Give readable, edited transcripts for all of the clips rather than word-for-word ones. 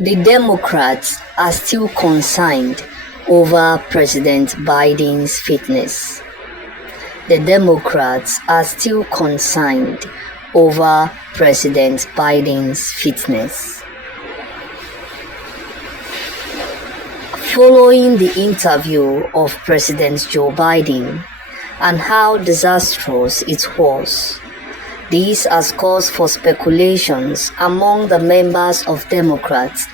The Democrats are still concerned over President Biden's fitness. The Democrats are still concerned over President Biden's fitness. Following the interview of President Joe Biden and how disastrous it was, this has caused for speculations among the members of Democrats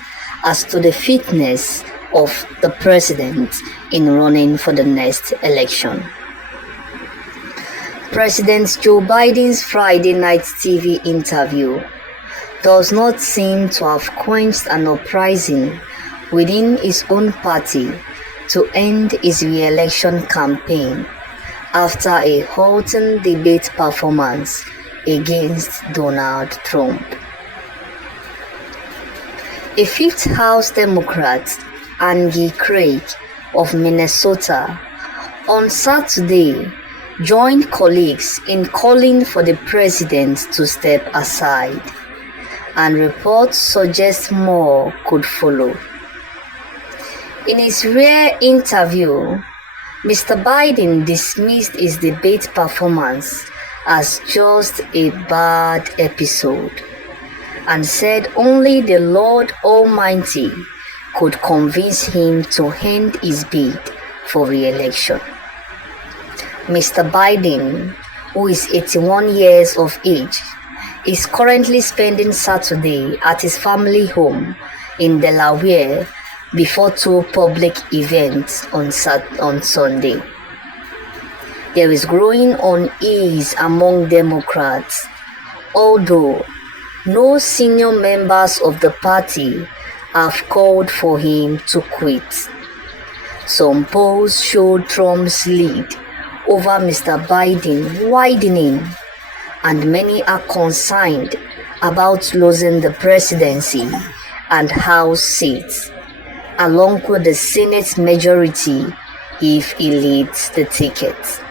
as to the fitness of the president in running for the next election. President Joe Biden's Friday night TV interview does not seem to have quenched an uprising within his own party to end his re-election campaign after a halting debate performance against Donald Trump. A Fifth House Democrat, Angie Craig of Minnesota, on Saturday joined colleagues in calling for the president to step aside, and reports suggest more could follow. In his rare interview, Mr. Biden dismissed his debate performance as just a bad episode and said only the Lord Almighty could convince him to end his bid for re-election. Mr. Biden, who is 81 years of age, is currently spending Saturday at his family home in Delaware before two public events on Sunday. There is growing unease among Democrats, although no senior members of the party have called for him to quit. Some polls showed Trump's lead over Mr. Biden widening, and many are concerned about losing the presidency and House seats, along with the Senate majority if he leads the ticket.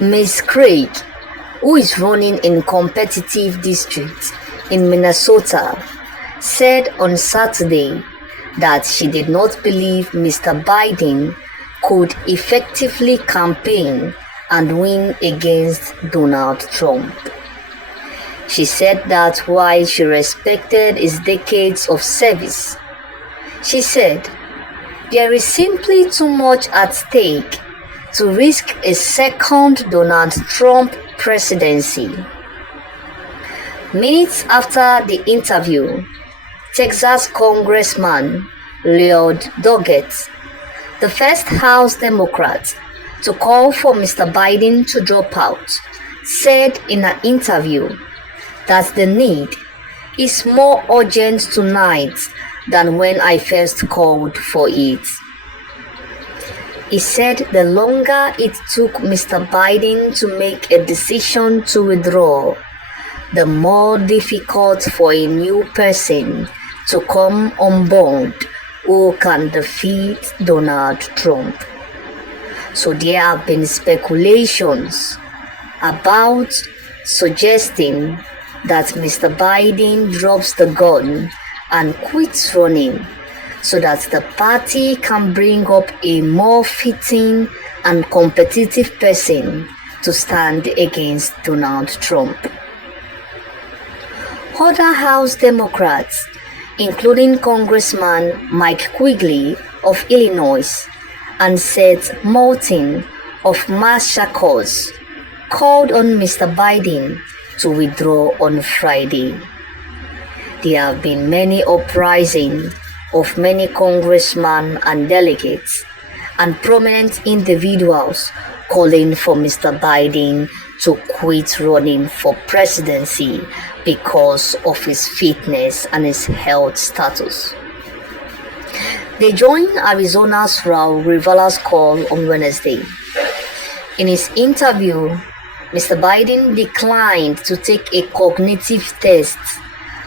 Ms. Craig, who is running in competitive districts in Minnesota, said on Saturday that she did not believe Mr. Biden could effectively campaign and win against Donald Trump. She said that while she respected his decades of service, she said, there is simply too much at stake to risk a second Donald Trump presidency. Minutes after the interview, Texas Congressman Lloyd Doggett, the first House Democrat to call for Mr. Biden to drop out, said in an interview that the need is more urgent tonight than when I first called for it. He said the longer it took Mr. Biden to make a decision to withdraw, the more difficult for a new person to come on board who can defeat Donald Trump. So there have been speculations about suggesting that Mr. Biden drops the gun and quits running so that the party can bring up a more fitting and competitive person to stand against Donald Trump. Other House Democrats, including Congressman Mike Quigley of Illinois and Seth Moulton of Massachusetts, called on Mr. Biden to withdraw on Friday. There have been many uprisings of many congressmen and delegates and prominent individuals calling for Mr. Biden to quit running for presidency because of his fitness and his health status. They joined Arizona's Raul Rivera's call on Wednesday. In his interview, Mr. Biden declined to take a cognitive test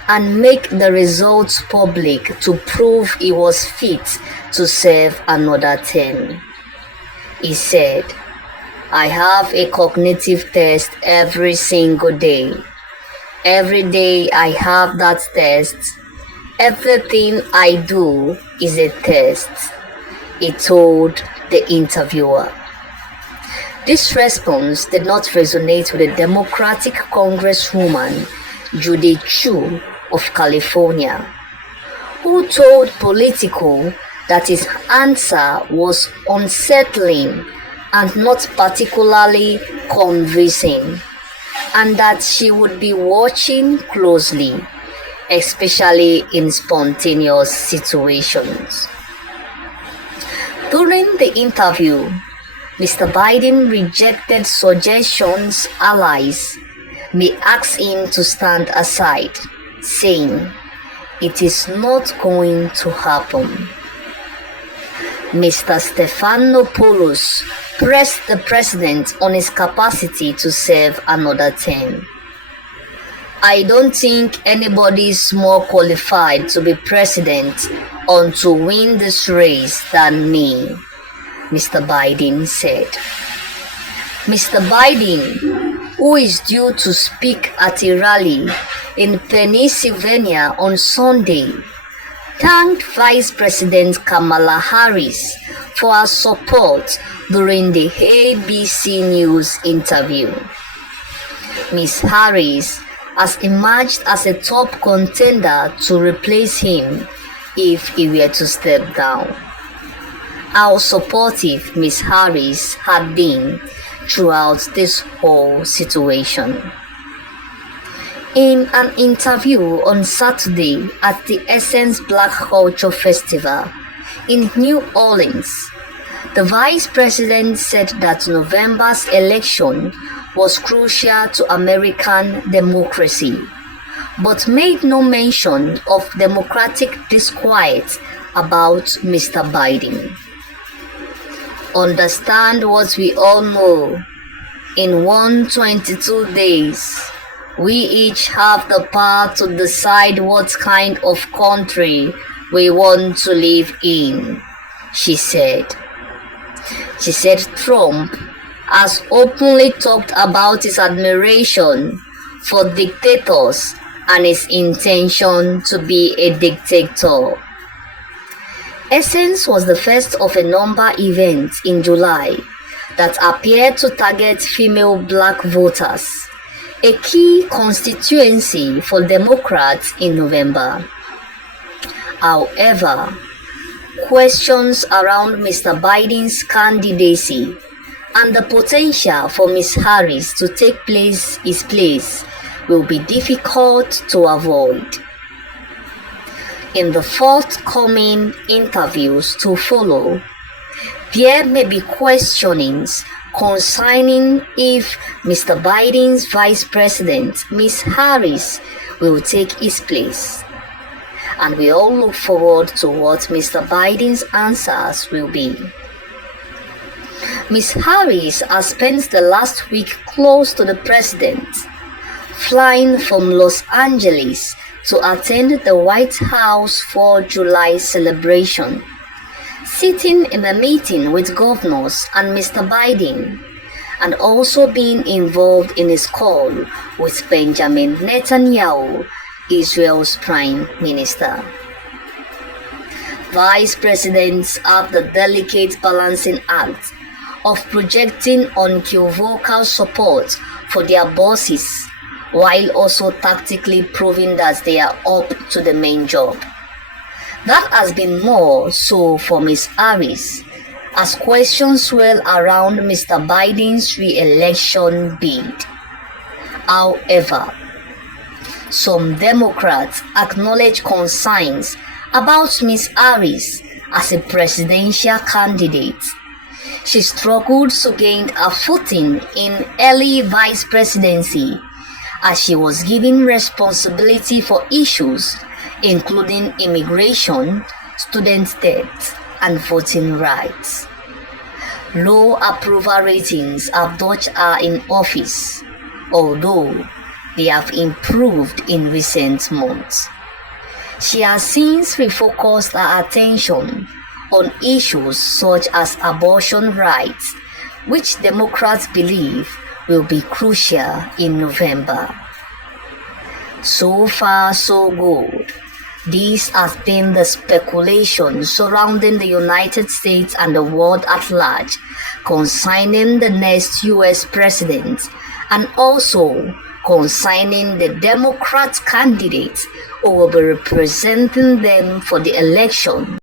and make the results public to prove he was fit to serve another term. He said, I have a cognitive test every single day. Every day I have that test, Everything I do is a test, he told the interviewer. This response did not resonate with the Democratic Congresswoman Judy Chu of California, who told Politico that his answer was unsettling and not particularly convincing, and that she would be watching closely, especially in spontaneous situations. During the interview, Mr. Biden rejected suggestions allies may ask him to stand aside, saying, "It is not going to happen." Mr. Stephanopoulos pressed the president on his capacity to serve another term. "I don't think anybody is more qualified to be president or to win this race than me," Mr. Biden said. Mr. Biden, who is due to speak at a rally in Pennsylvania on Sunday, thanked Vice President Kamala Harris for her support during the ABC News interview. Ms. Harris has emerged as a top contender to replace him if he were to step down. How supportive Ms. Harris had been throughout this whole situation. In an interview on Saturday at the Essence Black Culture Festival in New Orleans, the vice president said that November's election was crucial to American democracy, but made no mention of democratic disquiet about Mr. Biden. "Understand what we all know. In 122 days, we each have the power to decide what kind of country we want to live in," she said. She said Trump has openly talked about his admiration for dictators and his intention to be a dictator. Essence was the first of a number of events in July that appeared to target female black voters, a key constituency for Democrats in November. However, questions around Mr. Biden's candidacy and the potential for Ms. Harris to take his place will be difficult to avoid. In the forthcoming interviews to follow, there may be questionings concerning if Mr. Biden's Vice President, Ms. Harris, will take his place. And we all look forward to what Mr. Biden's answers will be. Ms. Harris has spent the last week close to the president, flying from Los Angeles to attend the White House 4th of July celebration, sitting in a meeting with governors and Mr. Biden, and also being involved in his call with Benjamin Netanyahu, Israel's prime minister. Vice presidents have the delicate balancing act of projecting unequivocal support for their bosses while also tactically proving that they are up to the main job. That has been more so for Ms. Harris, as questions swirl around Mr. Biden's re-election bid. However, some Democrats acknowledge concerns about Ms. Harris as a presidential candidate. She struggled to gain a footing in early vice presidency as she was given responsibility for issues including immigration, student debt, and voting rights. Low approval ratings have dogged her in office, although they have improved in recent months. She has since refocused her attention on issues such as abortion rights, which Democrats believe will be crucial in November. So far, so good. This has been the speculation surrounding the United States and the world at large concerning the next US president, and also concerning the Democrat candidates who will be representing them for the election.